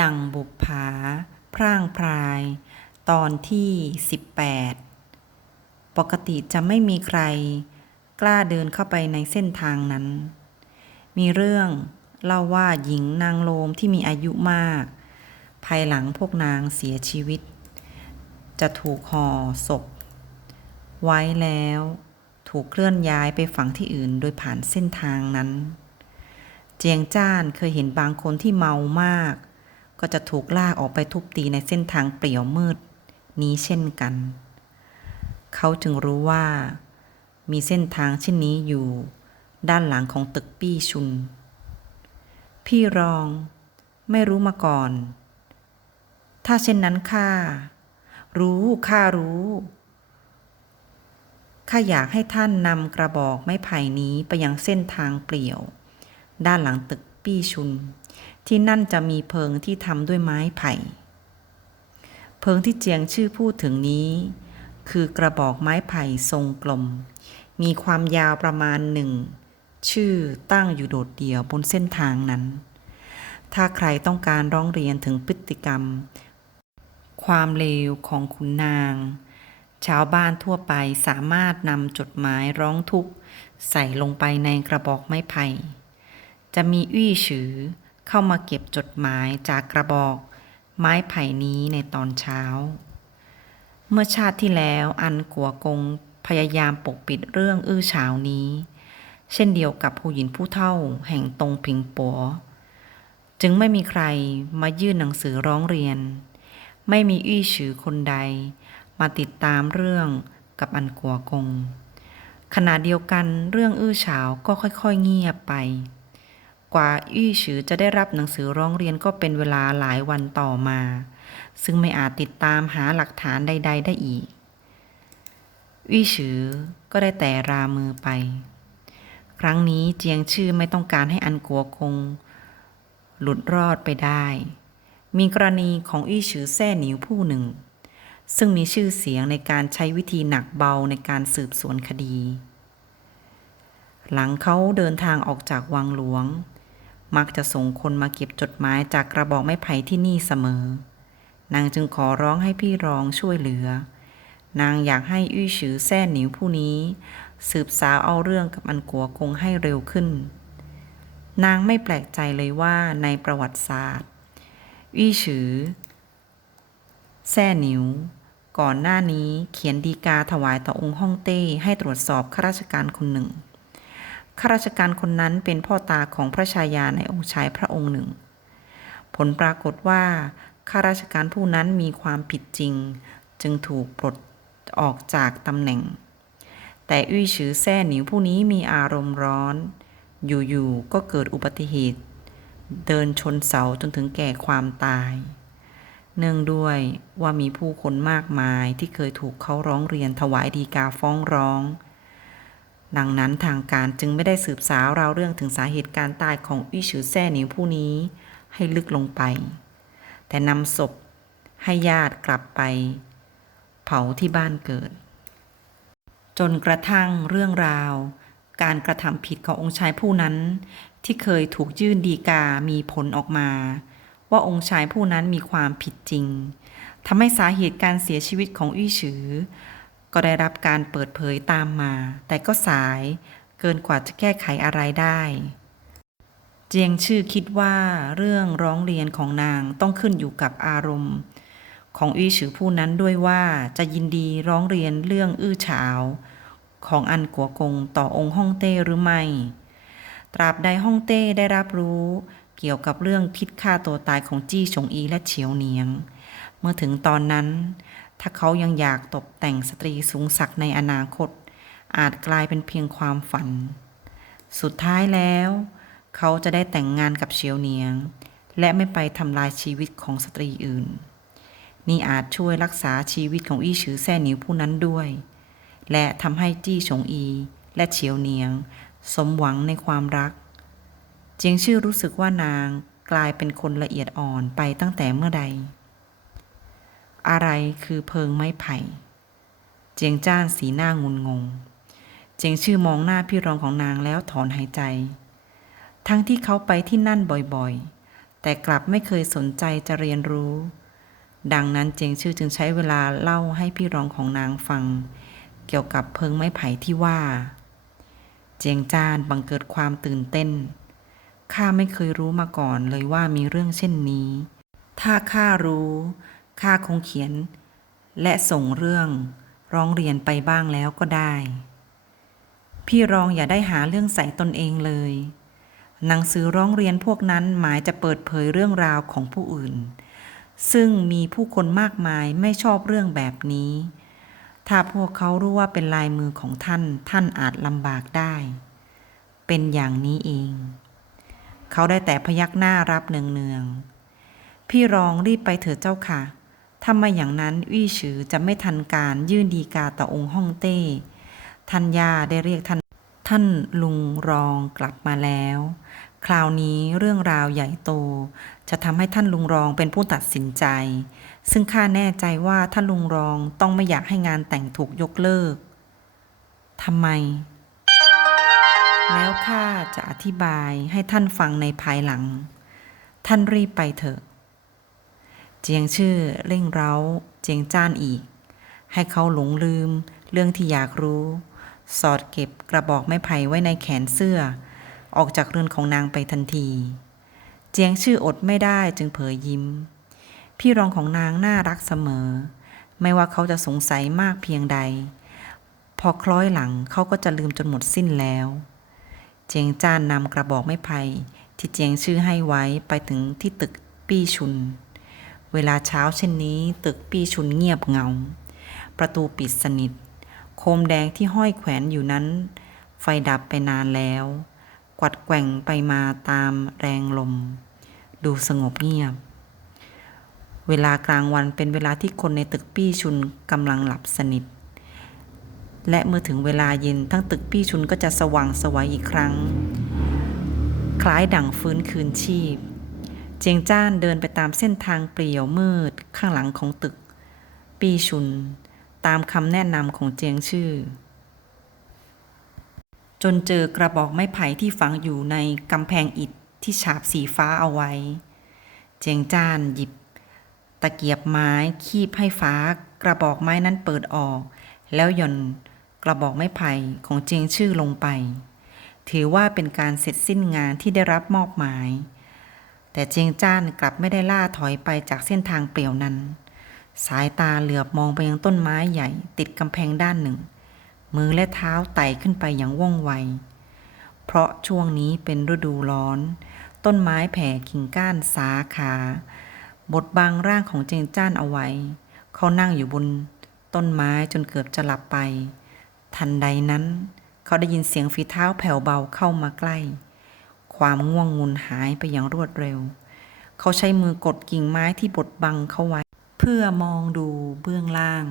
ดังบุปผา พร่างพราย ตอนที่ 18 ปกติจะไม่มีใคร กล้าเดินเข้าไปในเส้นทางนั้น มีเรื่องเล่าว่าหญิงนางโลมที่มีอายุมาก ภายหลังพวกนางเสียชีวิต จะถูกห่อศพ ไว้แล้ว ถูกเคลื่อนย้ายไปฝังที่อื่นโดยผ่านเส้นทางนั้นเจียงจ้านเคยเห็นบางคนที่เมามาก ก็จะถูกลากออกไปทุบตีในเส้นทางเปลี่ยวมืด นี้เช่นกัน เขาจึงรู้ว่า มีเส้นทางเช่นนี้อยู่ ด้านหลังของตึกปี้ชุน พี่รองไม่รู้มาก่อน ถ้าเช่นนั้นข้ารู้ข้ารู้ข้าอยากให้ท่านนำกระบอกไม้ไผ่นี้ไปยังเส้นทางเปลี่ยว ด้านหลังตึกปี้ชุน ที่นั่นจะมีเพิงที่ทำด้วยไม้ไผ่ เพิงที่เจียงชื่อพูดถึงนี้ คือกระบอกไม้ไผ่ทรงกลม มีความยาวประมาณหนึ่ง ชื่อตั้งอยู่โดดเดี่ยวบนเส้นทางนั้น ถ้าใครต้องการร้องเรียนถึงพฤติกรรม ความเลวของขุนนาง ชาวบ้านทั่วไปสามารถนำจดหมายร้องทุกข์ใส่ลงไปในกระบอกไม้ไผ่ จะมีอี้ฉือ เข้ามาเก็บจดหมายจากกระบอก ไม้ไผ่นี้ในตอนเช้า เมื่อชาติที่แล้วอันกัวกงพยายามปกปิดเรื่องอื้อฉาวนี้ เช่นเดียวกับผู้หญิงผู้เท่าแห่งตรงพิงปัวจึงไม่มีใครมายื่นหนังสือร้องเรียน ไม่มีอี้ฉือคนใด มาติดตามเรื่องกับอันกัวกงขณะเดียวกันเรื่องอื้อฉาวก็ค่อยๆเงียบไป กว่าอี้ฉือจะได้รับหนังสือร้องเรียนก็เป็นเวลาหลายวันต่อมา ซึ่งไม่อาจติดตามหาหลักฐานใด ๆ ได้อีกอี้ฉือก็ได้แต่รามือไป ครั้งนี้เจียงชื่อไม่ต้องการให้อันกัวกงหลุดรอดไปได้ มีกรณีของอี้ฉือแซ่หนิวผู้หนึ่ง ซึ่งมีชื่อเสียงในการใช้วิธีหนักเบาในการสืบสวนคดีหลังเขาเดินทางออกจากวังหลวง มักจะส่งคนมาเก็บจดหมายจากกระบอกไม้ไผ่ที่นี่เสมอ นางจึงขอร้องให้พี่รองช่วยเหลือ นางอยากให้อี้ฉือแซ่หนิวผู้นี้ สืบสาวเอาเรื่องกับอันกัวกงให้เร็วขึ้น นางไม่แปลกใจเลยว่าในประวัติศาสตร์อี้ฉือแซ่หนิว ก่อนหน้านี้เขียนดีกาถวายต่อองค์ฮ่องเต้ให้ตรวจสอบข้าราชการคนหนึ่ง ข้าราชการคนนั้นเป็นพ่อตาของพระชายาในองค์ชายพระองค์หนึ่ง ผลปรากฏว่าข้าราชการผู้นั้นมีความผิดจริง จึงถูกปลดออกจากตำแหน่ง แต่อุ้ยฉือแซ่หนิวผู้นี้มีอารมณ์ร้อน อยู่ๆก็เกิดอุบัติเหตุ เดินชนเสาจนถึงแก่ความตาย เนื่องด้วยว่ามีผู้คนมากมายที่เคยถูกเขาร้องเรียนถวายดีกาฟ้องร้อง ดังนั้นทางการจึงไม่ได้สืบสาวราวเรื่องถึงสาเหตุการตายของอี้ฉือแซ่หนิวผู้นี้ให้ลึกลงไป แต่นำศพให้ญาติกลับไป เผาที่บ้านเกิด จนกระทั่งเรื่องราว การกระทำผิดขององค์ชายผู้นั้น ที่เคยถูกยื่นดีกามีผลออกมา ว่าองค์ชายผู้นั้นมีความผิดจริงทำให้สาเหตุการเสียชีวิตของอี้ฉือ ก็ได้รับการเปิดเผยตามมา แต่ก็สายเกินกว่าจะแก้ไขอะไรได้ เจียงชื่อคิดว่าเรื่องร้องเรียนของนางต้องขึ้นอยู่กับอารมณ์ ของอี้ฉือผู้นั้นด้วยว่าจะยินดีร้องเรียนเรื่องอื้อฉาว ของอันกัวกงต่อองค์ฮ่องเต้หรือไม่ ตราบใดฮ่องเต้ได้รับรู้เกี่ยวกับเรื่องคิดฆ่าตัวตายของจี้ฉงอีและเฉียวเหนียง เมื่อถึงตอนนั้น ถ้าเขายังอยากตกแต่งสตรีสูงศักดิ์ในอนาคต อาจกลายเป็นเพียงความฝัน สุดท้ายแล้ว เขาจะได้แต่งงานกับเฉียวเนียง และไม่ไปทำลายชีวิตของสตรีอื่น นี่อาจช่วยรักษาชีวิตของอี้ฉือแซ่หนิวผู้นั้นด้วย และทำให้จี้ฉงอี และเฉียวเนียง สมหวังในความรัก เจียงชื่อรู้สึกว่านางกลายเป็นคนละเอียดอ่อนไปตั้งแต่เมื่อใด อะไรคือเพิงไม้ไผ่ เจียงจ้านสีหน้างุนงง เจียงชื่อมองหน้าพี่รองของนางแล้วถอนหายใจ ทั้งที่เขาไปที่นั่นบ่อยๆ แต่กลับไม่เคยสนใจจะเรียนรู้ ดังนั้นเจียงชื่อจึงใช้เวลาเล่าให้พี่รองของนางฟัง เกี่ยวกับเพิงไม้ไผ่ที่ว่า เจียงจ้านบังเกิดความตื่นเต้นข้าไม่เคยรู้มาก่อนเลยว่ามีเรื่องเช่นนี้ ถ้าข้ารู้ ข้าคงเขียน และส่งเรื่องร้องเรียนไปบ้างแล้วก็ได้ พี่รองอย่าได้หาเรื่องใส่ตนเองเลย หนังสือร้องเรียนพวกนั้นหมายจะเปิดเผยเรื่องราวของผู้อื่น ซึ่งมีผู้คนมากมายไม่ชอบเรื่องแบบนี้ ถ้าพวกเขารู้ว่าเป็นลายมือของท่าน ท่านอาจลำบากได้ เป็นอย่างนี้เอง เขาได้แต่พยักหน้ารับเนืองๆพี่รองรีบไปเถิดเจ้าค่ะ ถ้าไม่อย่างนั้นวี่ฉือจะไม่ทันการยื่นดีกาต่อองค์ฮ่องเต้ท่านย่าได้เรียกท่านท่านลุงรองกลับมาแล้ว คราวนี้เรื่องราวใหญ่โต จะทำให้ท่านลุงรองเป็นผู้ตัดสินใจ ซึ่งข้าแน่ใจว่าท่านลุงรองต้องไม่อยากให้งานแต่งถูกยกเลิกทำไม แล้วข้าจะอธิบายให้ท่านฟังในภายหลัง ท่านรีบไปเถอะ เจียงชื่อเร่งเร้า เจียงจ้านอีก ให้เขาหลงลืม เรื่องที่อยากรู้ สอดเก็บกระบอกไม้ไผ่ไว้ในแขนเสื้อ ออกจากเรือนของนางไปทันที เจียงชื่ออดไม่ได้จึงเผยยิ้ม พี่รองของนางน่ารักเสมอ ไม่ว่าเขาจะสงสัยมากเพียงใด พอคล้อยหลังเขาก็จะลืมจนหมดสิ้นแล้ว เจียงจ้านนำกระบอกไม้ไผ่ที่เจียงชื่อให้ไว้ไปถึงที่ตึกปี้ชุน เวลาเช้าเช่นนี้ ตึกปีชุนเงียบเงา ประตูปิดสนิท โคมแดงที่ห้อยแขวนอยู่นั้น ไฟดับไปนานแล้ว กวัดแกว่งไปมาตามแรงลม ดูสงบเงียบ เวลากลางวันเป็นเวลาที่คนในตึกปี้ชุนกำลังหลับสนิท และเมื่อถึงเวลาเย็นทั้งตึกปี้ชุนก็จะสว่างสวัยอีกครั้ง คล้ายดั่งฟื้นคืนชีพ เจียงจ้านเดินไปตามเส้นทางเปลี่ยวมืดข้างหลังของตึก ปีชุน ตามคำแนะนำของเจียงชื่อ จนเจอกระบอกไม้ไผ่ที่ฝังอยู่ในกำแพงอิฐที่ฉาบสีฟ้าเอาไว้ เจียงจ้านหยิบ ตะเกียบไม้คีบให้ฟ้ากระบอกไม้นั้นเปิดออก แล้วหย่อนกระบอกไม้ไผ่ของเจียงชื่อลงไป ถือว่าเป็นการเสร็จสิ้นงานที่ได้รับมอบหมาย แต่เจียงจ้านกลับไม่ได้ล่าถอยไปจากเส้นทางเปลี่ยวนั้น สายตาเหลือบมองไปยังต้นไม้ใหญ่ ติดกำแพงด้านหนึ่ง มือและเท้าไต่ขึ้นไปอย่างว่องไว เพราะช่วงนี้เป็นฤดูร้อน ต้นไม้แผ่กิ่งก้านสาขา บดบังร่างของเจียงจ้านเอาไว้ เขานั่งอยู่บน ต้นไม้จนเกือบจะหลับไป ทันใดนั้น เขาได้ยินเสียงฝีเท้าแผ่วเบาเข้ามาใกล้ ความง่วงงุนหายไปอย่างรวดเร็ว เขาใช้มือกดกิ่งไม้ที่บดบังเขาไว้ เพื่อมองดูเบื้องล่าง